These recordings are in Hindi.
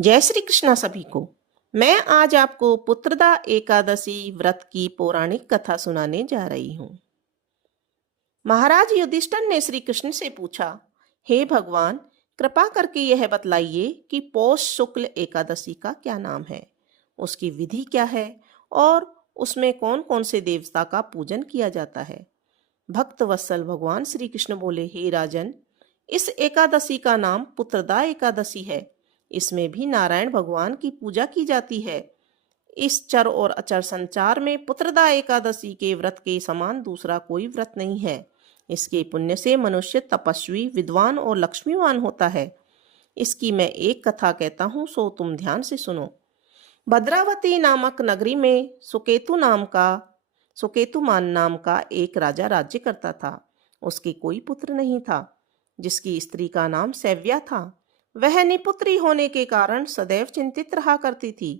जय श्री कृष्णा सभी को। मैं आज आपको पुत्रदा एकादशी व्रत की पौराणिक कथा सुनाने जा रही हूँ। महाराज युधिष्ठिर ने श्री कृष्ण से पूछा, हे भगवान, कृपा करके यह बतलाइए कि पौष शुक्ल एकादशी का क्या नाम है, उसकी विधि क्या है और उसमें कौन कौन से देवता का पूजन किया जाता है। भक्त वत्सल भगवान श्री कृष्ण बोले, हे राजन, इस एकादशी का नाम पुत्रदा एकादशी है। इसमें भी नारायण भगवान की पूजा की जाती है। इस चर और अचर संचार में पुत्रदा एकादशी के व्रत के समान दूसरा कोई व्रत नहीं है। इसके पुण्य से मनुष्य तपस्वी, विद्वान और लक्ष्मीवान होता है। इसकी मैं एक कथा कहता हूँ, सो तुम ध्यान से सुनो। भद्रावती नामक नगरी में सुकेतुमान नाम का एक राजा राज्य करता था। उसके कोई पुत्र नहीं था। जिसकी स्त्री का नाम सैव्या था, वह निपुत्री होने के कारण सदैव चिंतित रहा करती थी।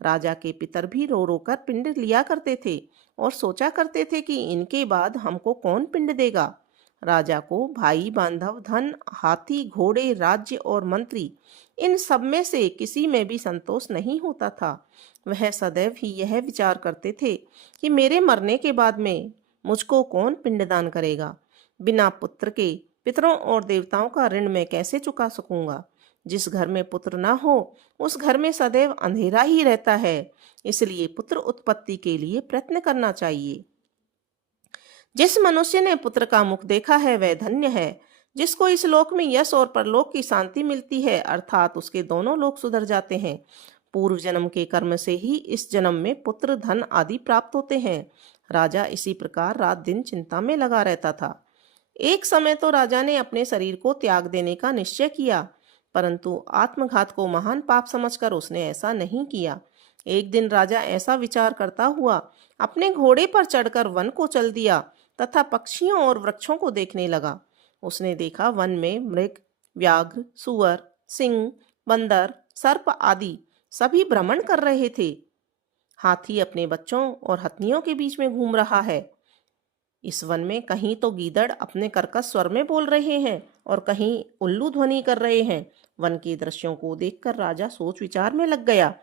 राजा के पितर भी रो रो कर पिंड लिया करते थे और सोचा करते थे कि इनके बाद हमको कौन पिंड देगा। राजा को भाई, बांधव, धन, हाथी, घोड़े, राज्य और मंत्री, इन सब में से किसी में भी संतोष नहीं होता था। वह सदैव ही यह विचार करते थे कि मेरे मरने के बाद में मुझको कौन पिंडदान करेगा। बिना पुत्र के पितरों और देवताओं का ऋण मैं कैसे चुका सकूंगा। जिस घर में पुत्र ना हो उस घर में सदैव अंधेरा ही रहता है। इसलिए पुत्र उत्पत्ति के लिए प्रयत्न करना चाहिए। जिस मनुष्य ने पुत्र का मुख देखा है वह धन्य है। जिसको इस लोक में यश और परलोक की शांति मिलती है, अर्थात उसके दोनों लोक सुधर जाते हैं। पूर्व जन्म के कर्म से ही इस जन्म में पुत्र, धन आदि प्राप्त होते हैं। राजा इसी प्रकार रात दिन चिंता में लगा रहता था। एक समय तो राजा ने अपने शरीर को त्याग देने का निश्चय किया, परंतु आत्मघात को महान पाप समझकर उसने ऐसा नहीं किया। एक दिन राजा ऐसा विचार करता हुआ अपने घोड़े पर चढ़कर वन को चल दिया तथा पक्षियों और वृक्षों को देखने लगा। उसने देखा वन में मृग, व्याघ्र, सुअर, सिंह, बंदर, सर्प आदि सभी भ्रमण कर रहे थे। हाथी अपने बच्चों और हथनियों के बीच में घूम रहा है। इस वन में कहीं तो गीदड़ अपने कर्कश स्वर में बोल रहे हैं और कहीं उल्लू ध्वनि कर रहे हैं। वन के दृश्यों को देखकर राजा सोच विचार में लग गया।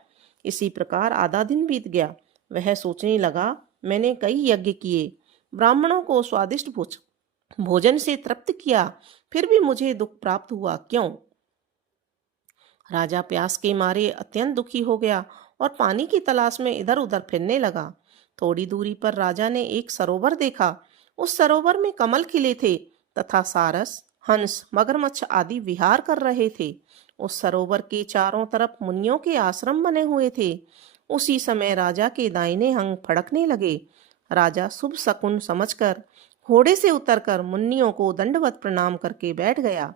इसी प्रकार आधा दिन बीत गया। वह सोचने लगा, मैंने कई यज्ञ किए, ब्राह्मणों को स्वादिष्ट भोजन से तृप्त किया, फिर भी मुझे दुख प्राप्त हुआ, क्यों? राजा प्यास के मारे अत्यंत दुखी हो गया और पानी की तलाश में इधर उधर फिरने लगा। थोड़ी दूरी पर राजा ने एक सरोवर देखा। उस सरोवर में कमल खिले थे तथा सारस, हंस, मगरमच्छ आदि विहार कर रहे थे। उस सरोवर के चारों तरफ मुनियों के आश्रम बने हुए थे। उसी समय राजा के दाहिने अंग फड़कने लगे। राजा शुभ शकुन समझकर घोड़े से उतरकर मुनियों को दंडवत प्रणाम करके बैठ गया।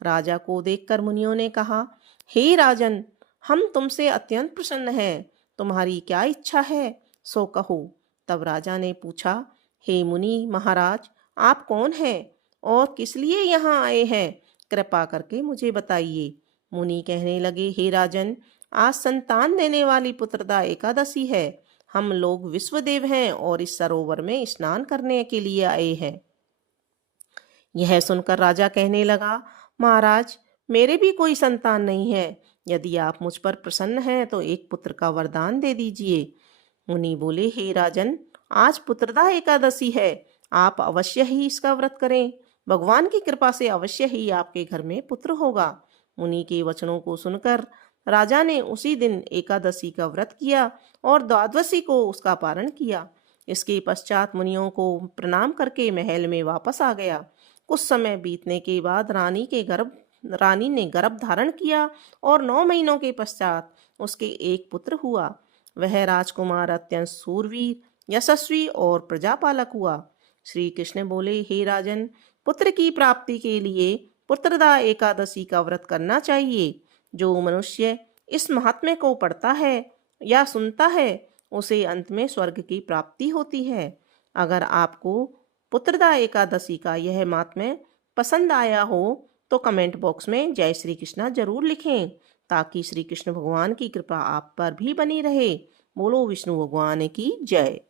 राजा को देखकर मुनियों ने कहा, हे राजन, हम तुमसे अत्यंत प्रसन्न हैं। तुम्हारी क्या इच्छा है, सो कहो। तब राजा ने पूछा, हे मुनि महाराज, आप कौन हैं और किस लिए यहाँ आए हैं? कृपा करके मुझे बताइए। मुनि कहने लगे, हे राजन, आज संतान देने वाली पुत्रदा एकादशी है। हम लोग विश्वदेव हैं और इस सरोवर में स्नान करने के लिए आए हैं। यह सुनकर राजा कहने लगा, महाराज, मेरे भी कोई संतान नहीं है। यदि आप मुझ पर प्रसन्न हैं तो एक पुत्र का वरदान दे दीजिए। मुनि बोले, हे राजन, आज पुत्रदा एकादशी है, आप अवश्य ही इसका व्रत करें। भगवान की कृपा से अवश्य ही आपके घर में पुत्र होगा। मुनि के वचनों को सुनकर राजा ने उसी दिन एकादशी का व्रत किया और द्वादशी को उसका पारण किया। इसके पश्चात मुनियों को प्रणाम करके महल में वापस आ गया। कुछ समय बीतने के बाद रानी ने गर्भ धारण किया और 9 महीनों के पश्चात उसके एक पुत्र हुआ। वह राजकुमार अत्यंत सूरवीर, यशस्वी और प्रजापालक हुआ। श्री कृष्ण बोले, हे राजन, पुत्र की प्राप्ति के लिए पुत्रदा एकादशी का व्रत करना चाहिए। जो मनुष्य इस महात्म्य को पढ़ता है या सुनता है उसे अंत में स्वर्ग की प्राप्ति होती है। अगर आपको पुत्रदा एकादशी का यह महात्म्य पसंद आया हो तो कमेंट बॉक्स में जय श्री कृष्णा जरूर लिखें, ताकि श्री कृष्ण भगवान की कृपा आप पर भी बनी रहे। बोलो विष्णु भगवान की जय।